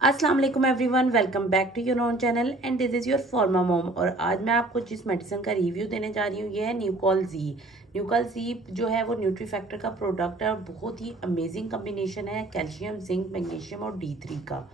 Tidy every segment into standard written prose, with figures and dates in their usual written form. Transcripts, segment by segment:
अस्सलाम वालेकुम everyone, welcome back to your own channel and this is your pharma mom. और आज मैं आपको जिस मेडिसिन का रिव्यू देने जा रही हूँ ये है न्यूकॉल जी। न्यूकॉल जी जो है वो न्यूट्री फैक्टर का प्रोडक्ट है और बहुत ही अमेजिंग कम्बिनेशन है कैल्शियम, जिंक, मैग्नीशियम और D3 का।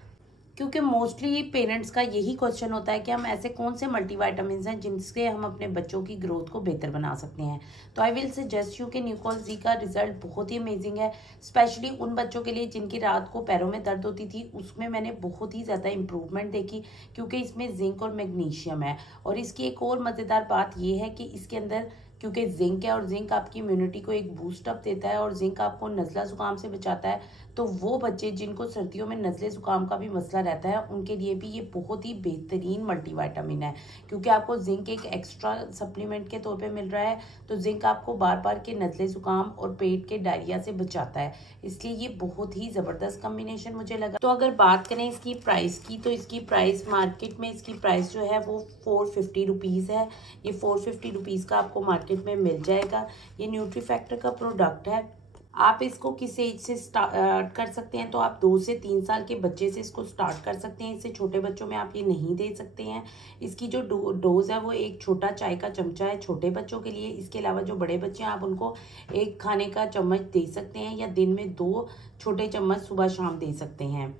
क्योंकि मोस्टली पेरेंट्स का यही क्वेश्चन होता है कि हम ऐसे कौन से मल्टीविटामिन हैं जिनसे हम अपने बच्चों की ग्रोथ को बेहतर बना सकते हैं। तो आई विल सजेस्ट यू कि न्यूकॉल जी का रिजल्ट बहुत ही अमेजिंग है, स्पेशली उन बच्चों के लिए जिनकी रात को पैरों में दर्द होती थी। उसमें मैंने बहुत ही ज़्यादा इंप्रूवमेंट देखी क्योंकि इसमें जिंक और मैग्नीशियम है। और इसकी एक और मज़ेदार बात यह है कि इसके अंदर क्योंकि जिंक है और जिंक आपकी इम्यूनिटी को एक बूस्ट अप देता है और जिंक आपको नज़ला जुकाम से बचाता है। तो वो बच्चे जिनको सर्दियों में नज़ले जुकाम का भी मसला रहता है उनके लिए भी ये बहुत ही बेहतरीन मल्टीविटामिन है, क्योंकि आपको जिंक एक एक्स्ट्रा सप्लीमेंट के तौर पे मिल रहा है। तो जिंक आपको बार बार के नज़ले जुकाम और पेट के डायरिया से बचाता है, इसलिए ये बहुत ही ज़बरदस्त कम्बिनेशन मुझे लगा। तो अगर बात करें इसकी प्राइस की, तो इसकी प्राइस मार्केट में इसकी प्राइस जो है वो 450 रुपीज़ है। ये 450 रुपीज़ का आपको मार्केट में मिल जाएगा। ये न्यूट्री फैक्टर का प्रोडक्ट है। आप इसको किस एज से स्टार्ट कर सकते हैं, तो आप 2 से 3 साल के बच्चे से इसको स्टार्ट कर सकते हैं। इससे छोटे बच्चों में आप ये नहीं दे सकते हैं। इसकी जो डोज है वो एक छोटा चाय का चमचा है छोटे बच्चों के लिए। इसके अलावा जो बड़े बच्चे हैं आप उनको एक खाने का चम्मच दे सकते हैं या दिन में 2 छोटे चम्मच सुबह शाम दे सकते हैं।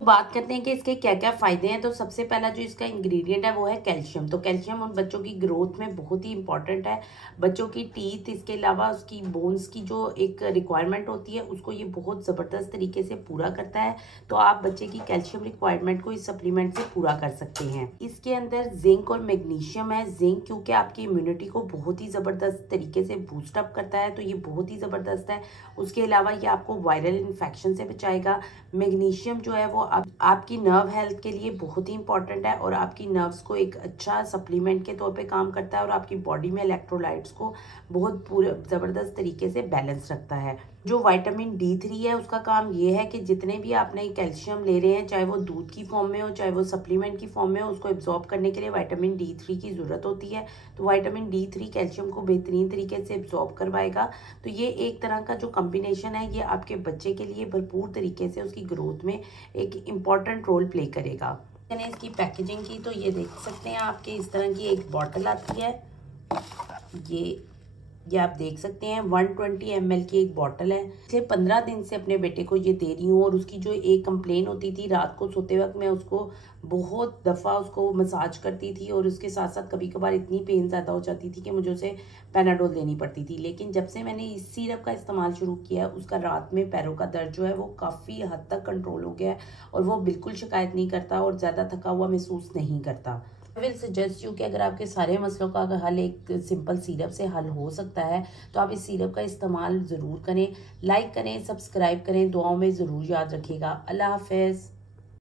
बात करते हैं कि इसके क्या क्या फायदे हैं। तो सबसे पहला जो इसका इंग्रेडिएंट है वो है कैल्शियम। तो कैल्शियम उन बच्चों की ग्रोथ में बहुत ही इंपॉर्टेंट है। बच्चों की टीथ, इसके अलावा उसकी बोन्स की जो एक रिक्वायरमेंट होती है उसको ये बहुत ज़बरदस्त तरीके से पूरा करता है। तो आप बच्चे की कैल्शियम रिक्वायरमेंट को इस सप्लीमेंट से पूरा कर सकते हैं। इसके अंदर जिंक और मैग्नीशियम है। जिंक क्योंकि आपकी इम्यूनिटी को बहुत ही ज़बरदस्त तरीके से बूस्ट अप करता है, तो ये बहुत ही ज़बरदस्त है। उसके अलावा ये आपको वायरल इन्फेक्शन से बचाएगा। मैग्नीशियम जो है वो आपकी नर्व हेल्थ के लिए बहुत ही इंपॉर्टेंट है और आपकी नर्व्स को एक अच्छा सप्लीमेंट के तौर पे काम करता है और आपकी बॉडी में इलेक्ट्रोलाइट्स को बहुत पूरे ज़बरदस्त तरीके से बैलेंस रखता है। जो विटामिन D3 है उसका काम ये है कि जितने भी आपने कैल्शियम ले रहे हैं, चाहे वो दूध की फॉर्म में हो चाहे वो सप्लीमेंट की फॉर्म में हो, उसको एब्जॉर्ब करने के लिए विटामिन D3 की ज़रूरत होती है। तो विटामिन D3 कैल्शियम को बेहतरीन तरीके से एब्जॉर्ब करवाएगा। तो ये एक तरह का जो कम्बिनेशन है ये आपके बच्चे के लिए भरपूर तरीके से उसकी ग्रोथ में एक इम्पॉर्टेंट रोल प्ले करेगा। मैंने इसकी पैकेजिंग की तो ये देख सकते हैं आपके इस तरह की एक बॉटल आती है। ये आप देख सकते हैं 120 ml की एक बॉटल है। पिछले 15 दिन से अपने बेटे को ये दे रही हूँ और उसकी जो एक कंप्लेन होती थी, रात को सोते वक्त मैं उसको बहुत दफ़ा उसको मसाज करती थी और उसके साथ साथ कभी कभार इतनी पेन ज़्यादा हो जाती थी कि मुझे उसे पैनाडोल देनी पड़ती थी। लेकिन जब से मैंने इस सिरप का इस्तेमाल शुरू किया है उसका रात में पैरों का दर्द जो है वो काफ़ी हद तक कंट्रोल हो गया है और वो बिल्कुल शिकायत नहीं करता और ज़्यादा थका हुआ महसूस नहीं करता। आई विल सजेस्ट यू कि अगर आपके सारे मसलों का हल एक सिंपल सिरप से हल हो सकता है तो आप इस सिरप का इस्तेमाल ज़रूर करें। लाइक करें, सब्सक्राइब करें, दुआओं में ज़रूर याद रखिएगा। अल्लाह हाफिज़।